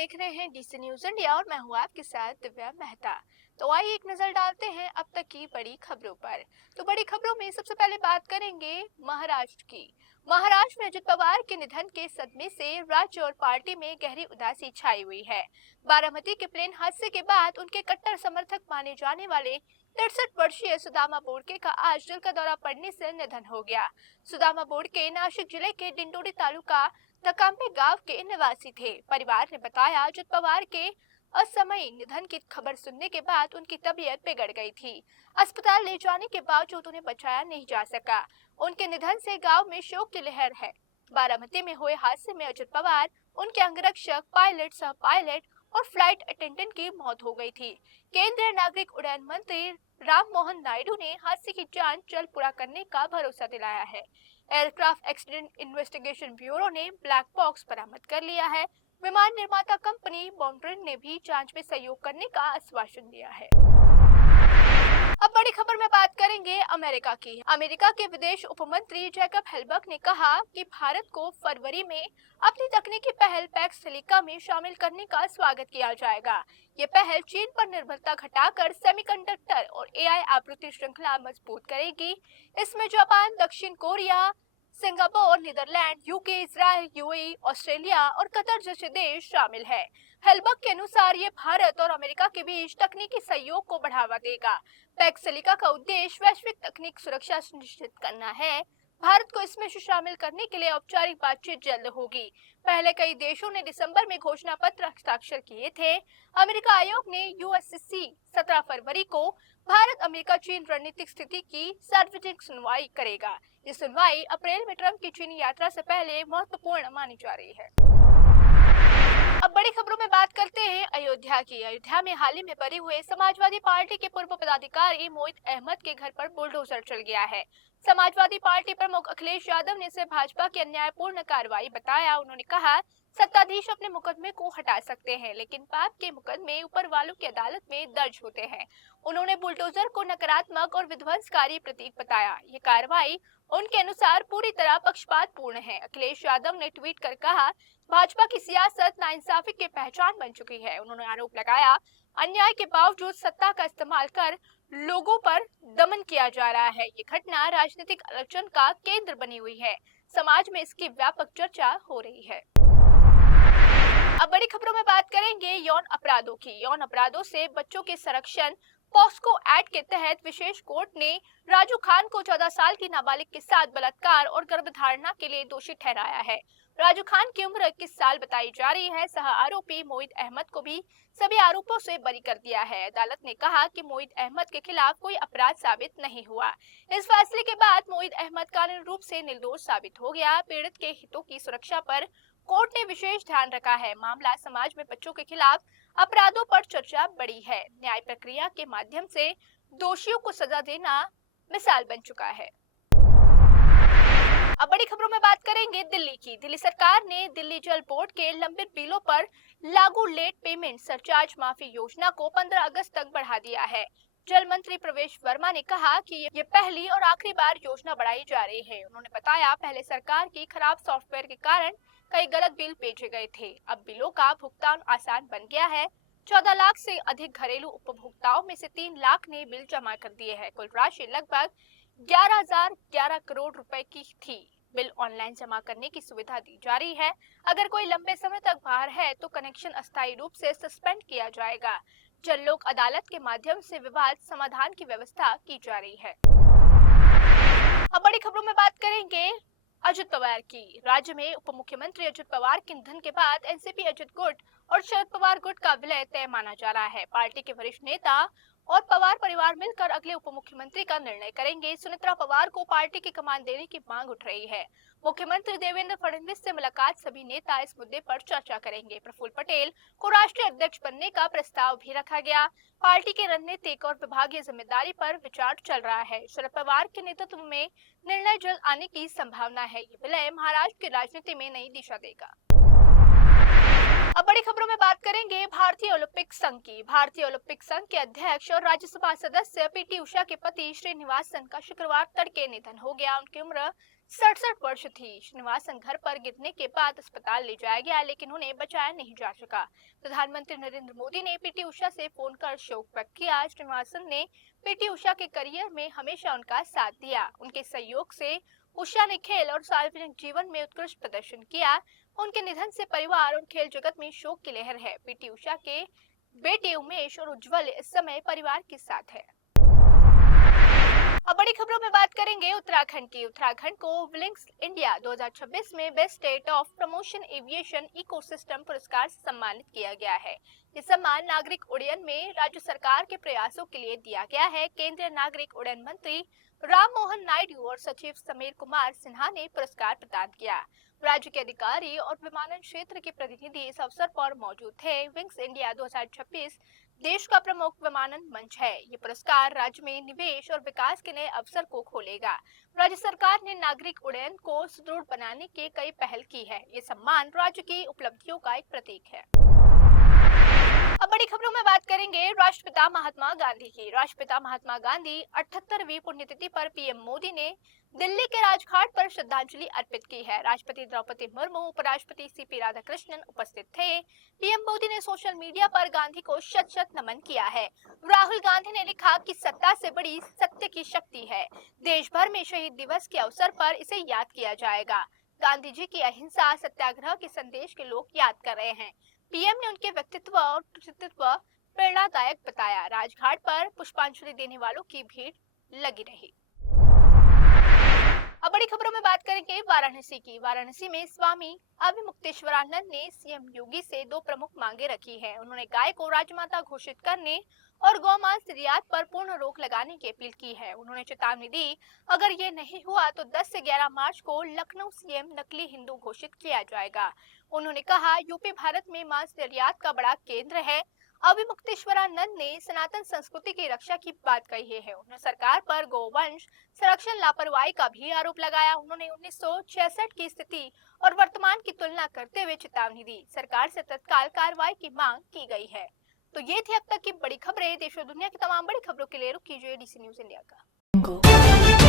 देख रहे हैं डीसी न्यूज इंडिया और मैं हूं आपके साथ दिव्या मेहता। तो आइए एक नजर डालते हैं अब तक की बड़ी खबरों पर। तो बड़ी खबरों में सबसे पहले बात करेंगे महाराष्ट्र की। महाराष्ट्र में अजित पवार के निधन के सदमे से राज्य और पार्टी में गहरी उदासी छाई हुई है। बारामती के प्लेन हादसे के बाद उनके कट्टर समर्थक माने जाने वाले 63 वर्षीय सुदामा बोडके का आज दिल का दौरा पड़ने से निधन हो गया। सुदामा बोडके नासिक जिले के डिंडोरी तालुका तकाम्बे गांव के निवासी थे। परिवार ने बताया अजित पवार के असामयिक निधन की खबर सुनने के बाद उनकी तबीयत बिगड़ गई थी। अस्पताल ले जाने के बावजूद उन्हें बचाया नहीं जा सका। उनके निधन से गांव में शोक की लहर है। बारामती में हुए हादसे में अजित पवार, उनके अंगरक्षक, पायलट, सह पायलट और फ्लाइट अटेंडेंट की मौत हो गई थी। केंद्रीय नागरिक उड्डयन मंत्री राम मोहन नायडू ने हादसे की जांच जल्द पूरा करने का भरोसा दिलाया है। एयरक्राफ्ट एक्सीडेंट इन्वेस्टिगेशन ब्यूरो ने ब्लैक बॉक्स बरामद कर लिया है। विमान निर्माता कंपनी बॉन्ड्रेन ने भी जांच में सहयोग करने का आश्वासन दिया है। अब बड़ी खबर में बात करेंगे अमेरिका की। अमेरिका के विदेश उपमंत्री जैकब हेलबर्ग ने कहा कि भारत को फरवरी में अपनी तकनीकी पहल पैक्स सिलिका में शामिल करने का स्वागत किया जाएगा। ये पहल चीन पर निर्भरता घटाकर सेमीकंडक्टर और एआई आपूर्ति श्रृंखला मजबूत करेगी। इसमें जापान, दक्षिण Korea, Singapore, Netherlands, UK, Israel, UAE, Australia और कतर जैसे देश शामिल है। हेलबर्ग के अनुसार ये भारत और अमेरिका के बीच तकनीकी सहयोग को बढ़ावा देगा। पैक्स सिलिका का उद्देश्य वैश्विक तकनीक सुरक्षा सुनिश्चित करना है। भारत को इसमें शामिल करने के लिए औपचारिक बातचीत जल्द होगी। पहले कई देशों ने दिसंबर में घोषणा पत्र हस्ताक्षर किए थे। अमेरिका आयोग ने यूएससी 17 फरवरी को भारत अमेरिका चीन रणनीतिक स्थिति की सार्वजनिक सुनवाई करेगा। ये सुनवाई अप्रैल में ट्रंप की चीनी यात्रा से पहले महत्वपूर्ण मानी जा रही है। अब बड़ी खबरों में बात करते हैं अयोध्या की। अयोध्या में हाल ही में बरी हुए समाजवादी पार्टी के पूर्व पदाधिकारी मोहित अहमद के घर पर बुलडोजर चल गया है। समाजवादी पार्टी प्रमुख अखिलेश यादव ने इसे भाजपा की अन्यायपूर्ण कार्रवाई बताया। उन्होंने कहा, सत्ताधीश अपने मुकदमे को हटा सकते हैं, लेकिन पाप के मुकदमे ऊपर वालों की अदालत में दर्ज होते हैं। उन्होंने बुलडोजर को नकारात्मक और विध्वंसकारी प्रतीक बताया। ये कार्रवाई उनके अनुसार पूरी तरह पक्षपातपूर्ण है। अखिलेश यादव ने ट्वीट कर कहा, भाजपा की सियासत नाइंसाफी की पहचान बन चुकी है। उन्होंने आरोप लगाया, अन्याय के बावजूद सत्ता का इस्तेमाल कर लोगों पर दमन किया जा रहा है। ये घटना राजनीतिक आलोचना का केंद्र बनी हुई है। समाज में इसकी व्यापक चर्चा हो रही है। अब बड़ी खबरों में बात करेंगे यौन अपराधों की। यौन अपराधों से बच्चों के संरक्षण पॉस्को एक्ट के तहत विशेष कोर्ट ने राजू खान को 14 साल की नाबालिग के साथ बलात्कार और गर्भधारणा के लिए दोषी ठहराया है। राजू खान की उम्र 21 साल बताई जा रही है। सह आरोपी मोहित अहमद को भी सभी आरोपों से बरी कर दिया है। अदालत ने कहा कि मोहित अहमद के खिलाफ कोई अपराध साबित नहीं हुआ। इस फैसले के बाद मोहित अहमद कानूनी रूप से निर्दोष साबित हो गया। पीड़ित के हितों की सुरक्षा पर कोर्ट ने विशेष ध्यान रखा है। मामला समाज में बच्चों के खिलाफ अपराधों पर चर्चा बढ़ी है। न्याय प्रक्रिया के माध्यम से दोषियों को सजा देना मिसाल बन चुका है। अब बड़ी खबरों में बात करेंगे दिल्ली की। दिल्ली सरकार ने दिल्ली जल बोर्ड के लंबित बिलों पर लागू लेट पेमेंट सरचार्ज माफी योजना को 15 अगस्त तक बढ़ा दिया है। जल मंत्री प्रवेश वर्मा ने कहा कि ये पहली और आखिरी बार योजना बढ़ाई जा रही है। उन्होंने बताया, पहले सरकार की खराब सॉफ्टवेयर के कारण कई गलत बिल भेजे गए थे। अब बिलों का भुगतान आसान बन गया है। 14 लाख से अधिक घरेलू उपभोक्ताओं में से 3 लाख ने बिल जमा कर दिए हैं। कुल राशि लगभग 11,011 करोड़ रुपए की थी। बिल ऑनलाइन जमा करने की सुविधा दी जा रही है। अगर कोई लंबे समय तक बाहर है तो कनेक्शन अस्थायी रूप से सस्पेंड किया जाएगा। जल लोक अदालत के माध्यम से विवाद समाधान की व्यवस्था की जा रही है। अब बड़ी खबरों में बात करेंगे अजित पवार की। राज्य में उप मुख्यमंत्री अजित पवार के निधन के बाद एनसीपी अजित गुट और शरद पवार गुट का विलय तय माना जा रहा है। पार्टी के वरिष्ठ नेता और पवार परिवार मिलकर अगले उप मुख्यमंत्री का निर्णय करेंगे। सुनेत्रा पवार को पार्टी की कमान देने की मांग उठ रही है। मुख्यमंत्री देवेंद्र फडणवीस से मुलाकात सभी नेता इस मुद्दे पर चर्चा करेंगे। प्रफुल्ल पटेल को राष्ट्रीय अध्यक्ष बनने का प्रस्ताव भी रखा गया। पार्टी के रणनीतिक और विभागीय जिम्मेदारी पर विचार चल रहा है। शरद पवार के नेतृत्व में निर्णय जल्द आने की संभावना है। ये विलय महाराष्ट्र की राजनीति में नई दिशा देगा। अब बड़ी खबरों में बात करेंगे भारतीय ओलंपिक संघ की। भारतीय ओलंपिक संघ के अध्यक्ष और राज्यसभा सदस्य पीटी उषा के पति श्रीनिवासन का शुक्रवार तड़के निधन हो गया। उनकी उम्र 67 वर्ष थी। श्रीनिवासन घर पर गिरने के बाद अस्पताल ले जाया गया, लेकिन उन्हें बचाया नहीं जा सका। प्रधानमंत्री नरेंद्र मोदी ने पीटी उषा से फोन कर शोक व्यक्त किया। श्रीनिवासन ने पीटी उषा के करियर में हमेशा उनका साथ दिया। उनके सहयोग से उषा ने खेल और सार्वजनिक जीवन में उत्कृष्ट प्रदर्शन किया। उनके निधन से परिवार और खेल जगत में शोक की लहर है। पीटी उषा के बेटे उमेश और उज्जवल इस समय परिवार के साथ है। अब बड़ी खबरों में बात करेंगे उत्तराखंड की। उत्तराखंड को विंग्स इंडिया 2026 में best state of promotion aviation ecosystem पुरस्कार से सम्मानित किया गया है। ये सम्मान नागरिक उड्डयन में राज्य सरकार के प्रयासों के लिए दिया गया है। केंद्रीय नागरिक उड्डयन मंत्री राम मोहन नायडू और सचिव समीर कुमार सिन्हा ने पुरस्कार प्रदान किया। राज्य के अधिकारी और विमानन क्षेत्र के प्रतिनिधि इस अवसर पर मौजूद थे। विंग्स इंडिया 2026 देश का प्रमुख विमानन मंच है। ये पुरस्कार राज्य में निवेश और विकास के नए अवसर को खोलेगा। राज्य सरकार ने नागरिक उड्डयन को सुदृढ़ बनाने के कई पहल की है। ये सम्मान राज्य की उपलब्धियों का एक प्रतीक है। अब बड़ी खबरों में बात करेंगे राष्ट्रपिता महात्मा गांधी की। राष्ट्रपिता महात्मा गांधी 78वीं पुण्यतिथि पर पीएम मोदी ने दिल्ली के राजघाट पर श्रद्धांजलि अर्पित की है। राष्ट्रपति द्रौपदी मुर्मू, उपराष्ट्रपति सीपी राधाकृष्णन उपस्थित थे। पीएम मोदी ने सोशल मीडिया पर गांधी को शत शत नमन किया है। राहुल गांधी ने लिखा कि सत्ता से बड़ी सत्य की शक्ति है। देश भर में शहीद दिवस के अवसर पर इसे याद किया जाएगा। गांधी जी की अहिंसा सत्याग्रह के संदेश के लोग याद कर रहे हैं। पीएम ने उनके व्यक्तित्व और कृतित्व प्रेरणादायक बताया। राजघाट पर पुष्पांजलि देने वालों की भीड़ लगी रही। अब बड़ी खबरों में बात करेंगे वाराणसी की। वाराणसी में स्वामी अभिमुक्तेश्वरानंद ने सीएम योगी से दो प्रमुख मांगे रखी हैं। उन्होंने गाय को राजमाता घोषित करने और गौमांस निर्यात पर पूर्ण रोक लगाने की अपील की है। उन्होंने चेतावनी दी, अगर ये नहीं हुआ तो 10 से 11 मार्च को लखनऊ सीएम नकली हिंदू घोषित किया जाएगा। उन्होंने कहा, यूपी भारत में मांस निर्यात का बड़ा केंद्र है। अभिमुक्तेश्वरानंद ने सनातन संस्कृति की रक्षा की बात कही है। उन्होंने सरकार पर गोवंश संरक्षण लापरवाही का भी आरोप लगाया। उन्होंने 1966 की स्थिति और वर्तमान की तुलना करते हुए चेतावनी दी। सरकार से तत्काल कार्रवाई की मांग की गई है। तो ये थी अब तक की बड़ी खबरें। देश और दुनिया की तमाम बड़ी खबरों के लिए रुक कीजिए डीसी न्यूज इंडिया का।